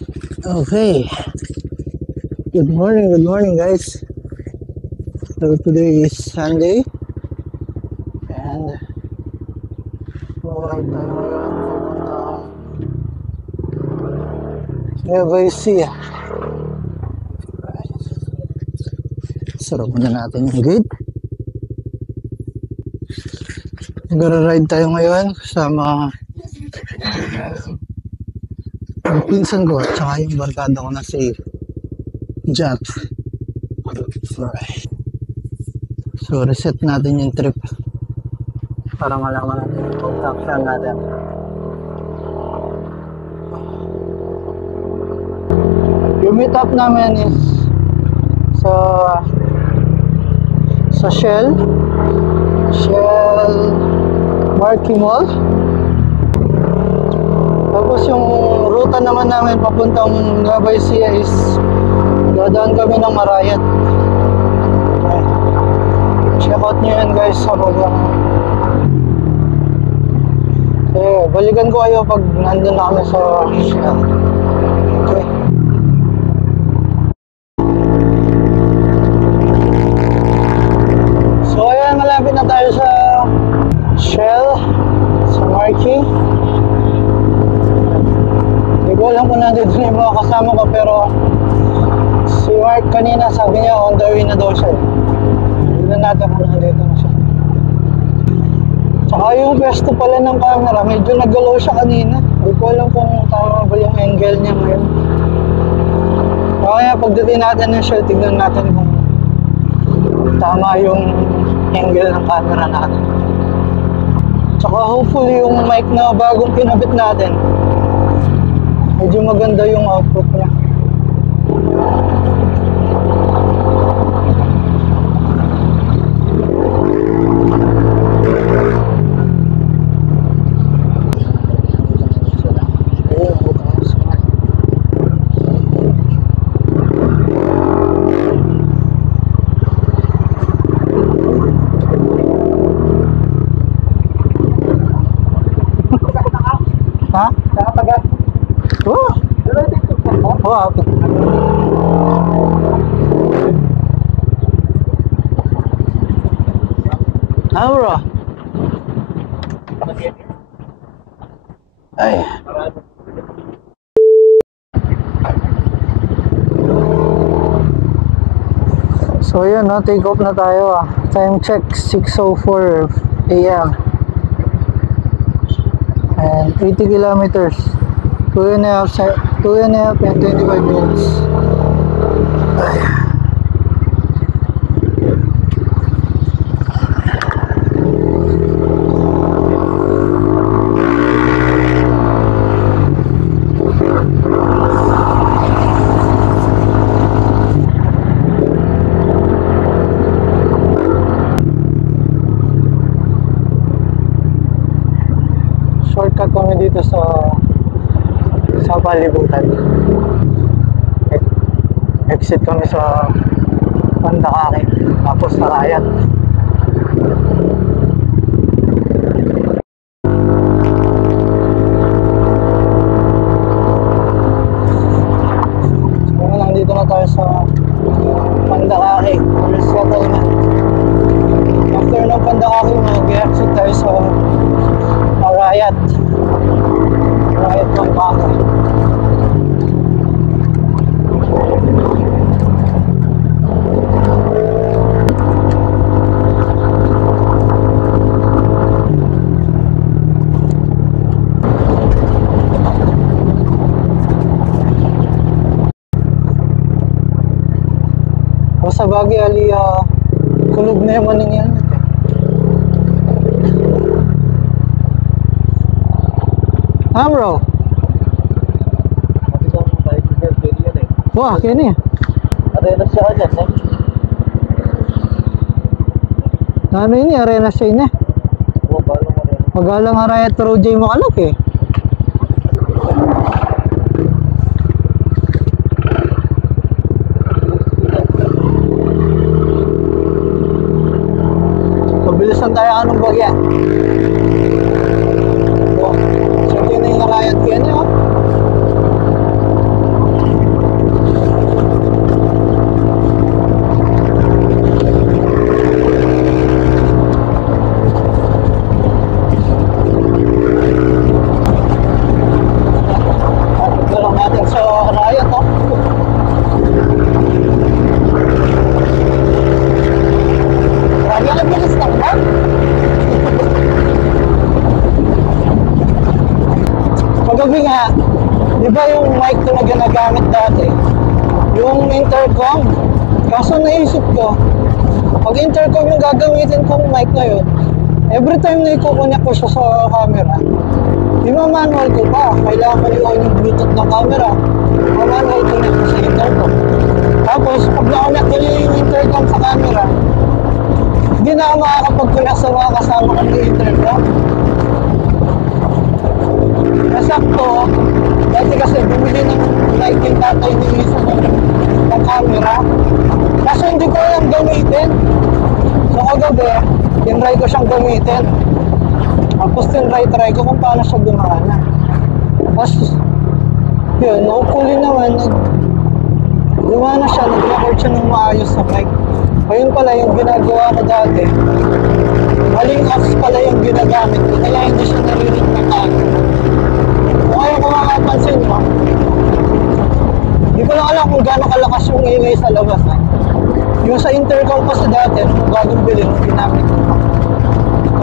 Okay. Good morning guys. So today is Sunday and tayo ngayon papunta Nueva Ecija. Sarap muna natin yung gate. Nag-ride tayo ngayon kasama yung pinsan ko at saka yung barkada ko na si Jack. Alright. So reset natin yung trip para malaman natin yung contaction natin. Yung meet up namin is sa Shell Marquee Mall. Tapos yung ruta naman namin papuntang Nueva Ecija is dadaan kami ng Marayat. Okay. Check out nyo yan guys sa baba. Balikan ko kayo pag nandun na kami sa Shell. Okay. So ayan, malapit na tayo sa Shell sa Marquee. Hindi ko alam kung nandito na yung mga kasama ko, pero si Mark kanina sabi niya on the way na daw siya. Hindi na natin kung nandito na siya. Tsaka yung pwesto pala ng camera, medyo nag-galaw siya kanina. Hindi ko alam kung tama ba yung angle niya ngayon. Kaya pagdating natin ng Shell, tignan natin kung tama yung angle ng camera natin. Tsaka hopefully yung mic na bagong kinabit natin, medyo maganda yung output niya. Ha? Nakatagal. Oh! Oh, okay. Bro. Ay. So yun, no, take off na tayo. Time check 6:04 AM and 80 kilometers, 2.5 and 25 minutes. Ay. Shortcut kami dito sa palibutan. Exit kami sa Pandakake, tapos Marayat. So nandito na tayo sa Pandakake, settlement. After ng Pandakake, mag-exit tayo sa Marayat ng Baka. O sa bagay, kulog na yung maningyan. Bro. Wah, kini. Arena siya ka dyan, eh? Ano ini? Arena siya ini? Oo, balang arena. Magalang Marayat Road J Makalok, eh. Pabilisan tayo anong bagya. So, ito na yung Marayat kaya niya, oh. Di ba yung mic ko na ginagamit dati? Yung intercom. Kaso naisip ko, pag intercom yung gagamitin kong mic ngayon, every time na ikukunik ko siya sa camera, ima-manual ko pa. Kailangan ko i-on yung Bluetooth ng camera. Ma-manual connect ko sa intercom. Tapos, pag na-connect ko yung intercom sa camera, hindi na ako makakapag-connect sa mga kasama ko ng intercom. Nasakto, dati kasi bumili ng mic yung tatay ni Isa ng camera. Kaso hindi ko alam gamitin. So kagabi, tinry ko siyang gamitin. Tapos tinry ko kung paano siya gumana. Tapos, yun, hopefully naman, gumana siya, nag-record siya ng maayos sa mic. Ayun pala yung ginagawa ko dati. Maling apps pala yung ginagamit ko, kaya hindi siya narinig ng camera. Kung ayaw ko makapansin mo, hindi ko lang alam kung gaano kalakas yung ingay sa labas. Yung sa intercom kasi dati, nung bagong bilhin, nung ginamit ko.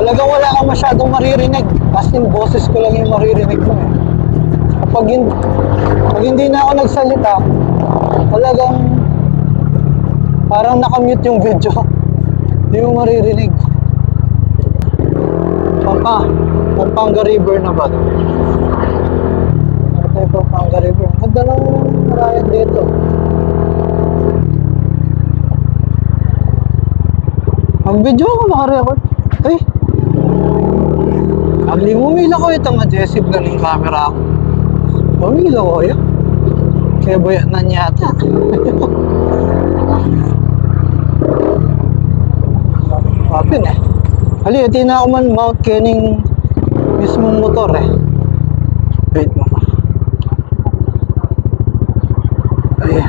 Talagang wala kang masyadong maririnig. Kasi yung boses ko lang yung maririnig mo eh. Pag hindi na ako nagsalita, talagang parang nakamute yung video. Hindi mo maririnig. Pampanga River na ba? Ito yung Pampanga River. Ganda ng marayan dito. Ang video ako makarecord. Ay! Abli mo, umila ko itong adhesive na ng camera ako. Umila ko yun. Kaya boyak na niyata. Papin eh. Hali, hindi na ako man mount kening mismong motor eh. Wait mo. Ay.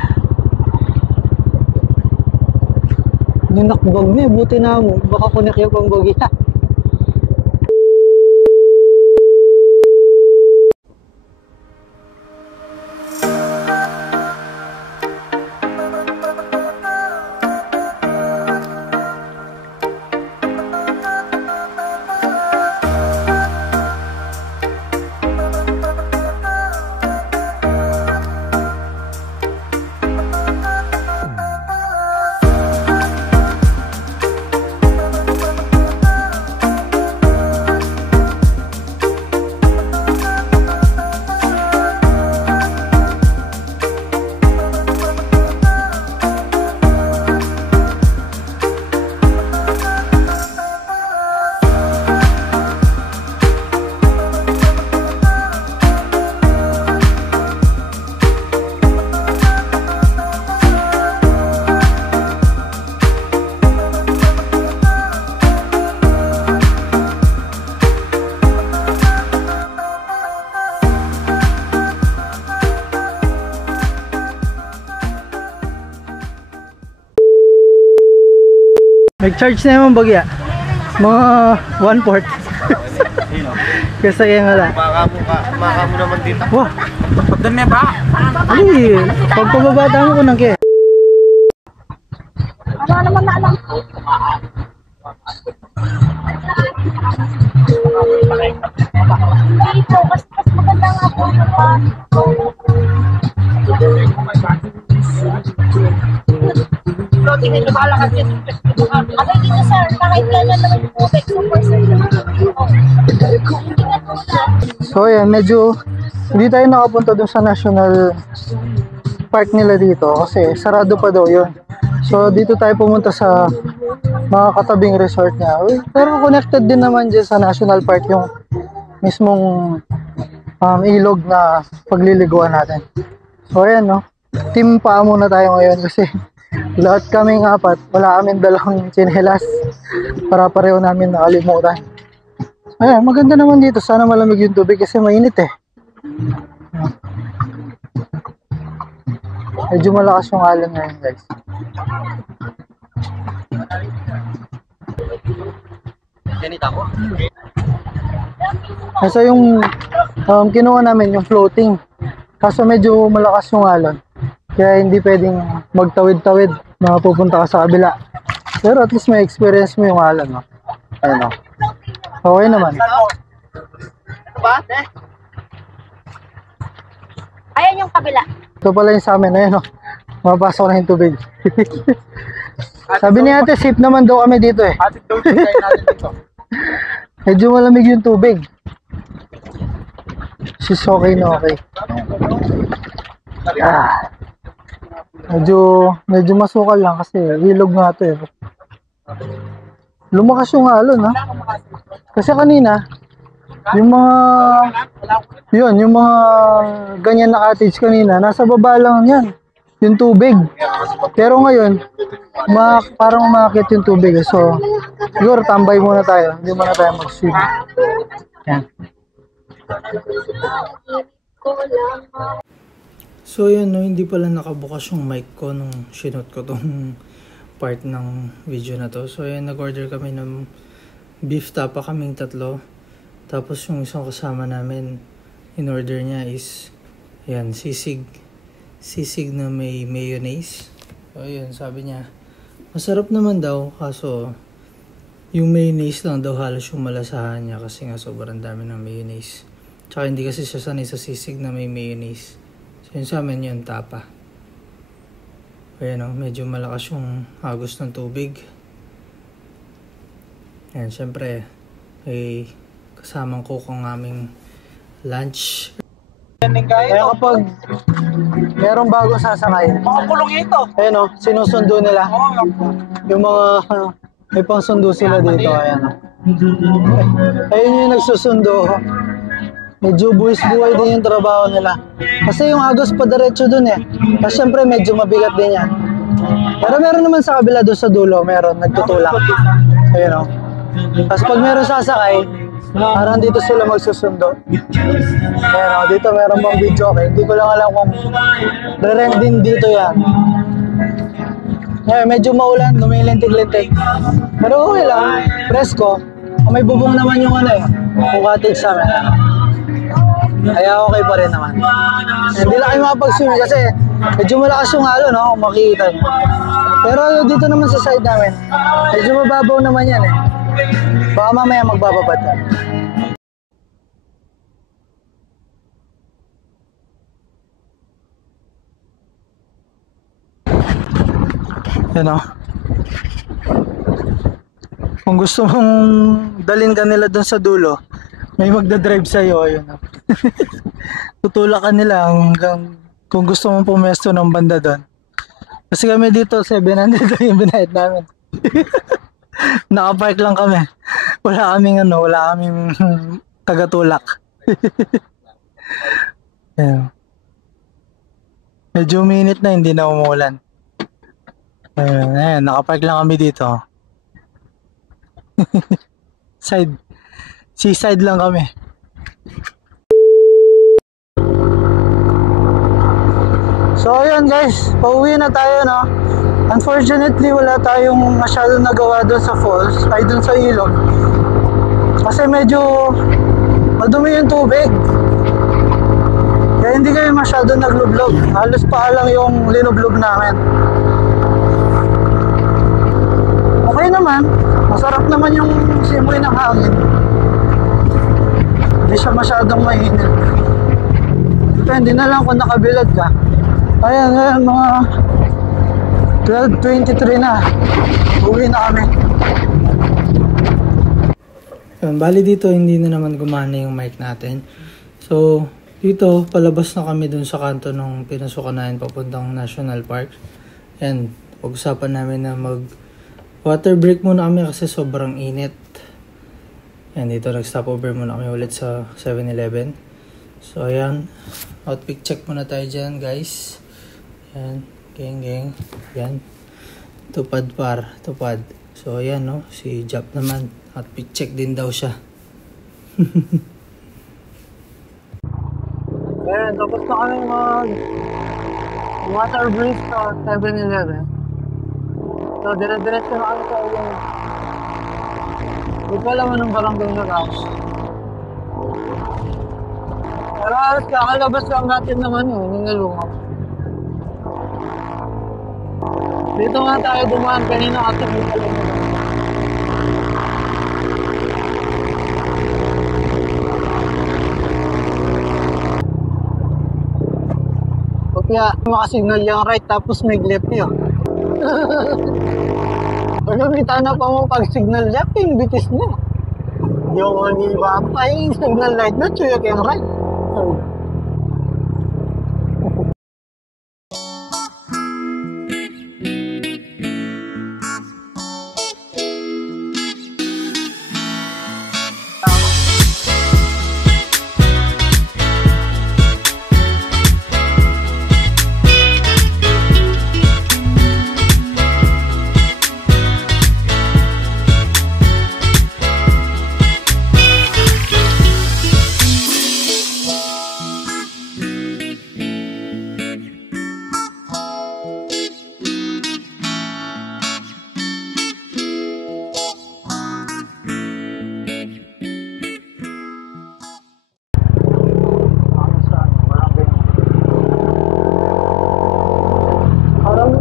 Ninakbag niya, buti na mo. Baka kunik yung pambagi na. Nag-charge na naman bagya. Mga 1/4. Kasi kaya nga lang. Maka mo naman dito. Wah! Pagdan niya ba? Ay, pagpababata mo ko ng kaya. Ano naman na alam ko? Dito, mas maganda nga po yung tingin nyo malakas yun. Okay dito sir, kahit ganyan naman yung tubig, super sir. So ayan, medyo hindi tayo nakapunta dun sa national park nila dito kasi sarado pa daw yun. So dito tayo pumunta sa mga katabing resort niya. Pero connected din naman dyan sa national park yung mismong ilog na pagliliguan natin. So ayan no, team pa muna tayo ngayon kasi lahat kaming apat, wala kaming dalawang tsinelas para pareho namin nakalimutan. Ayan, maganda naman dito. Sana malamig yung tubig kasi mainit eh. Medyo malakas yung alon ngayon guys. Ganito ako. Kasi yung kinuha namin yung floating. Kaso medyo malakas yung alon. Kaya hindi pwedeng magtawid-tawid na pupunta ka sa kabila. Pero at least may experience mo yung alon. No? Ayun o. Okay naman. Ito ba? Ayan yung kabila. Ito pala yung sa amin. Ayun o. Mapasok na yung tubig. Sabi ni ate, safe naman daw kami dito eh. Ate, daw tayo natin dito. Medyo malamig yung tubig. She's okay na okay. Ah. Medyo masukal lang kasi ilog nga ito eh. Lumakas yung alon ha. Kasi kanina, yung mga ganyan na cottage kanina, nasa baba lang yan, yung tubig. Pero ngayon, parang umakit yung tubig. So, siguro tambay muna tayo. Hindi muna tayo mag-swim. Yan. So yun, no, hindi pala nakabukas yung mic ko nung shinoot ko tong part ng video na to. So yun, nag-order kami ng beef tapa kaming tatlo. Tapos yung isang kasama namin, in-order niya is, ayan, sisig. Sisig na may mayonnaise. So yun, sabi niya, masarap naman daw, kaso yung mayonnaise lang daw halos yung malasahan niya kasi nga sobrang dami ng mayonnaise. Tsaka hindi kasi siya sanay sa sisig na may mayonnaise. So yun sa amin yun, tapa. Ayan o, medyo malakas yung agos ng tubig. Ayan, syempre, ay kasamang cook ang aming lunch. Kaya kapag merong bago sasakay, Makakulong ito. ayan o, sinusundo nila. Yung mga, may pangsundo sila dito, ayan o. Ayun yung nagsusundo. Medyo buwis-buhay din yung trabaho nila. Kasi yung agos pa diretso dun eh. Kasi syempre medyo mabigat din yan. Pero meron naman sa kabila doon sa dulo, meron, nagtutulak. Ayun o. Tapos pag meron sasakay, parang dito sila magsusundo. Ayun o, dito meron bang video okay. Hindi ko lang alam kung re-rent din dito yan. Ngayon, medyo maulan, lumilintig-lintig. Pero okay lang, presko. May bubong naman yung ano eh, yung cottage sa amin. Kaya okay pa rin naman. Hindi lang kayo makapag-swimming kasi medyo malakas yung halo, no? Kung makikita nyo. Pero dito naman sa side namin, medyo mababaw naman yan eh. Baka mamaya magbababad yan. Yan o. Kung gusto mong dalhin ka nila dun sa dulo, may magdadrive sa'yo, ayun o. Tutulak ka nila hanggang kung gusto mong pumesto ng banda doon. Kasi kami dito, 700 lang yung binayad namin. Nakapark lang kami. Wala kaming tagatulak. Ayun. Medyo minute na, hindi na umuulan. Ayun, nakapark lang kami dito. Seaside lang kami. So ayun guys, pauwi na tayo no. Unfortunately wala tayong masyadong nagawa doon sa falls, ay doon sa ilog. Kasi medyo madumi yung tubig. Kaya hindi kami masyadong naglublog. Halos pa lang yung linublog namin. Okay naman, masarap naman yung simoy ng hangin. Hindi siya masyadong mainit. Depende na lang kung nakabilad ka. Ayan, mga 12:23 na. Uwi na kami. Bali dito, hindi na naman gumana yung mic natin. So, dito, palabas na kami dun sa kanto nung pinasukan namin papuntang National Park. Ayan, pag-usapan namin na water break muna kami kasi sobrang init. Ayan, dito nag-stopover muna kami ulit sa 7-Eleven. So, ayan, outpick check muna tayo dyan, guys. Ayan, geng. Ayan, tupad. So, ayan, no, si Jap naman, outpick check din daw siya. Ayan, tapos na kami water break sa 7-Eleven. So, dire-diretso na kami sa ulang. Hindi ko alam anong barangay na lang. Pero halos kakalabas lang natin naman yung nalungaw. Dito nga tayo dumaan kanina kasi may kalungaw. Kaya makasignal yung right tapos may left yun. Pag nakita na pa mo pag signal left, yung bitis niya. Yung iba pa yung signal light na tuyok yung right.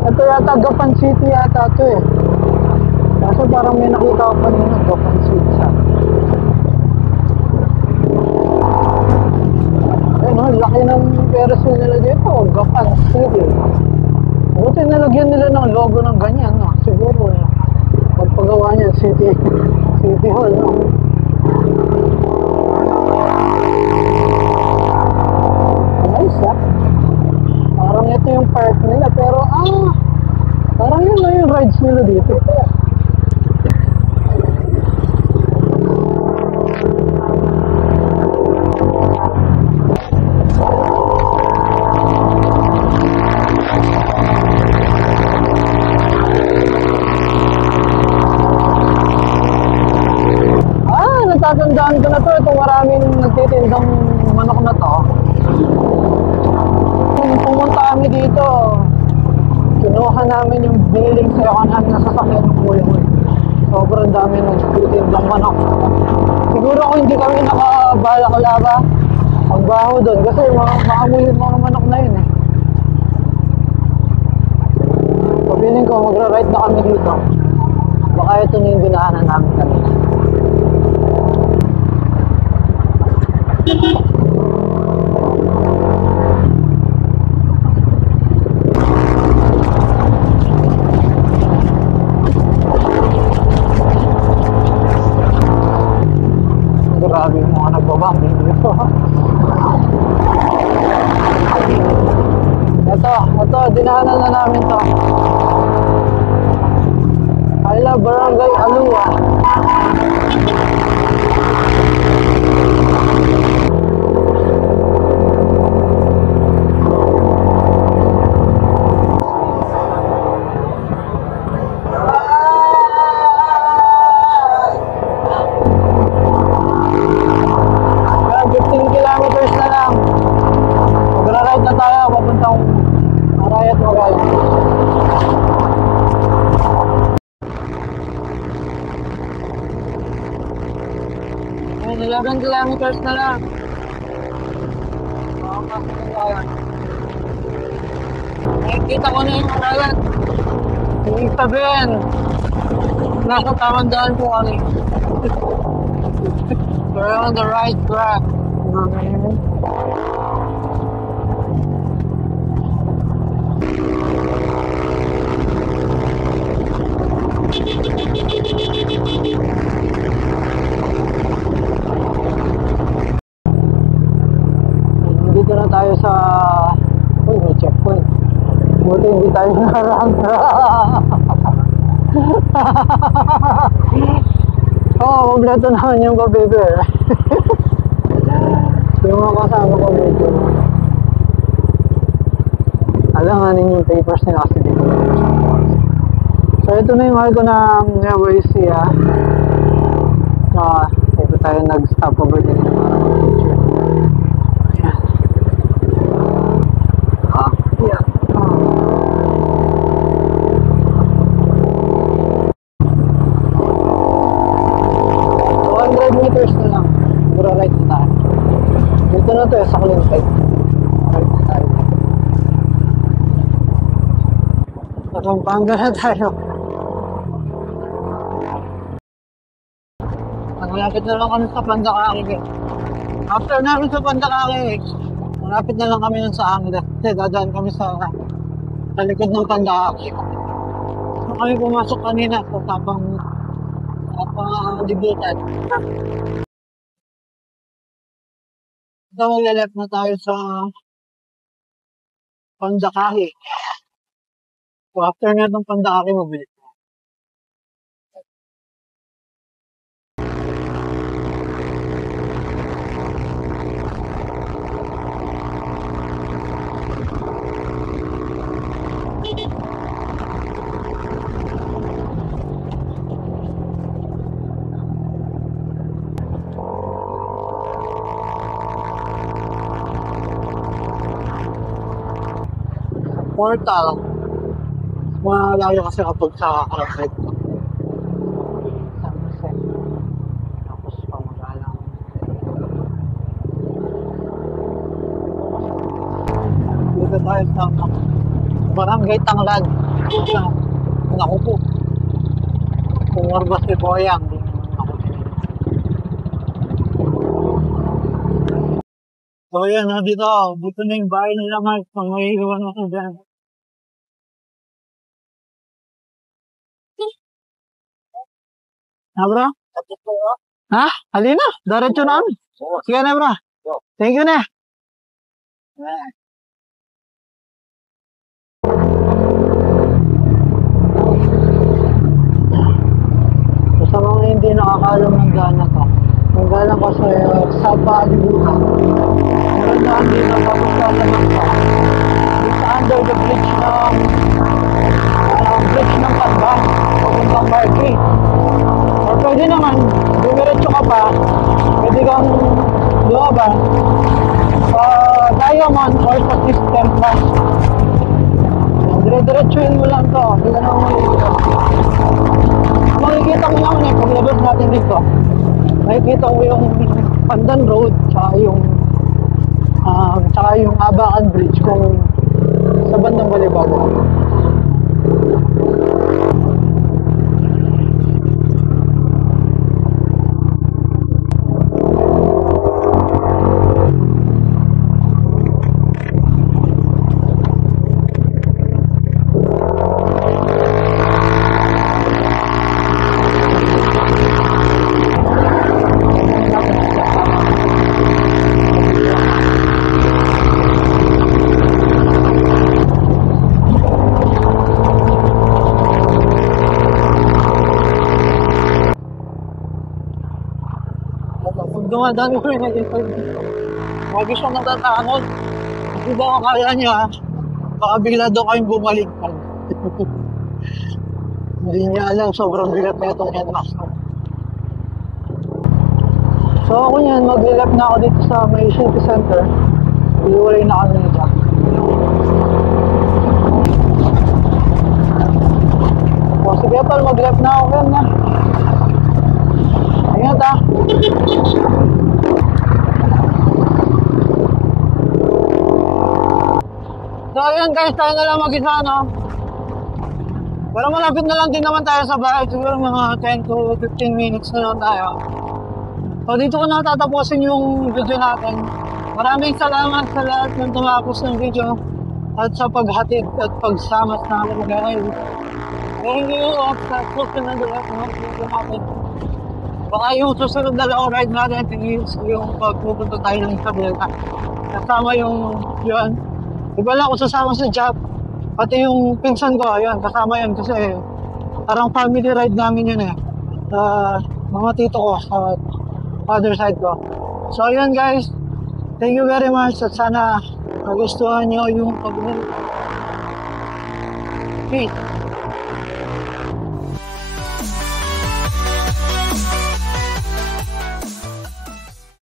Ito yata Gapan City yata ito eh. Kaso parang may nakita ko kanina Gapan City siya. Ayun, laki ng Ferris wheel nila dito, Gapan City. Buti nalagyan nila ng logo ng ganyan, no? Siguro magpagawa niya City Hall, no? Nice, ah. Parang ito yung park nila, pero parang yun na yung rides nila dito. Natatandaan ko na to, itong maraming nagtitindang manok na to. Kung pumunta kami dito, kinuha namin yung biniling second hand na sasakyan ng kuya mo. Sobrang dami nagtitindang manok. Siguro kung hindi kami nakabalaklava, ang baho doon kasi maamoy yung mga manok na yun eh. Papiling ko magra-ride na kami dito. Baka ito na yung dinaanan namin kanina. Grabe yung mga nagbabang dito. Ito, dinaanan na namin to. Kaila Barangay Alua. Arayat Magalang. Ayun, 11 kilometers na lang. Nakikita ko na yung Arayat. Yung tabihan. Nasa tamang daan po kami. We're on the right track. Dito na tayo sa may checkpoint. Buti hindi tayo narang. Kompleto naman yung paper. Yung mga kasama ko dito. Alanganin yung papers nila kasi dito. So ito na yung hall ko ng Nueva Ecija. Ito tayo nag-stop over din para mag-picture. Ayan. 200 meters na lang. Pura right na tayo. Dito na tayo sa Kalimpay. Right na tayo. Sa Pampanga na tayo. Malapit na lang kami sa Pandakake. After namin sa Pandakake, Malapit na lang kami nun sa Angler. Kasi dadaan kami sa likod ng Pandaki. So kami pumasok kanina sa tapang libutan. Ito maglalap na tayo sa Pandakahi. So after nga itong Pandaki, mabilis. Portal. Malayo kasi kapag sa Arapet. Tapos pamagalang. Dito tayo sa Barangay Tanglad. Sa naku po. Kung Orbas ni Boyang. So yan, dito na yung bahay nila Mark. Pag may iwan ako dyan. Ha, bro? Ha? Halina, diretso na kami. Sige na, bro. Thank you na. Sa mga hindi nakakalam ng daan na to, ang daan ko sa Palibutan. Meron na hindi napapagkalan ng pa. It's under the bridge ng Katbang, papuntang Marquee. Or pwede naman, dumiretso ka pa, pwede kang lumaban sa Diamond or sa System Plus. Dire-diretsuin mo lang to, hindi ka naman malilito. Makikita mo naman paglabas natin dito. Makikita mo yung Pandan Road, tsaka yung Abacan Bridge kung sa bandang Balibago. Dumadami ko rin nag-interview dito. Huwag siya natatakot. Hindi ba kaya niya, baka bigla doon kayong bumalik pa. Hindi niya alam, sobrang bigat na itong NMAX. So ako yan, mag-lap na ako dito sa may city center. Iuwalay na kami na dyan. O sige tol, mag-lap na ako yan na. Ingat ah. So ayan guys, tayo na lang mag-isa, no? Pero malapit na lang din naman tayo sa bahay. Siguro mga 10 to 15 minutes na lang tayo. So dito ko na tatapusin yung video natin. Maraming salamat sa lahat ng tumapos ng video at sa paghatid at pagsama sa namin guys. Thank you at sa susunod na video natin. Baka yung susunod na lang ride natin is yung pagpupunta tayo ng Isabela. Kasama yung yun. Iba lang ako sasama sa job. Pati yung pinsan ko, yun, kasama yun kasi parang family ride namin yun eh. Mga tito ko sa father side ko. So yun guys, thank you very much at sana nagustuhan nyo yung pag-uwi. Peace.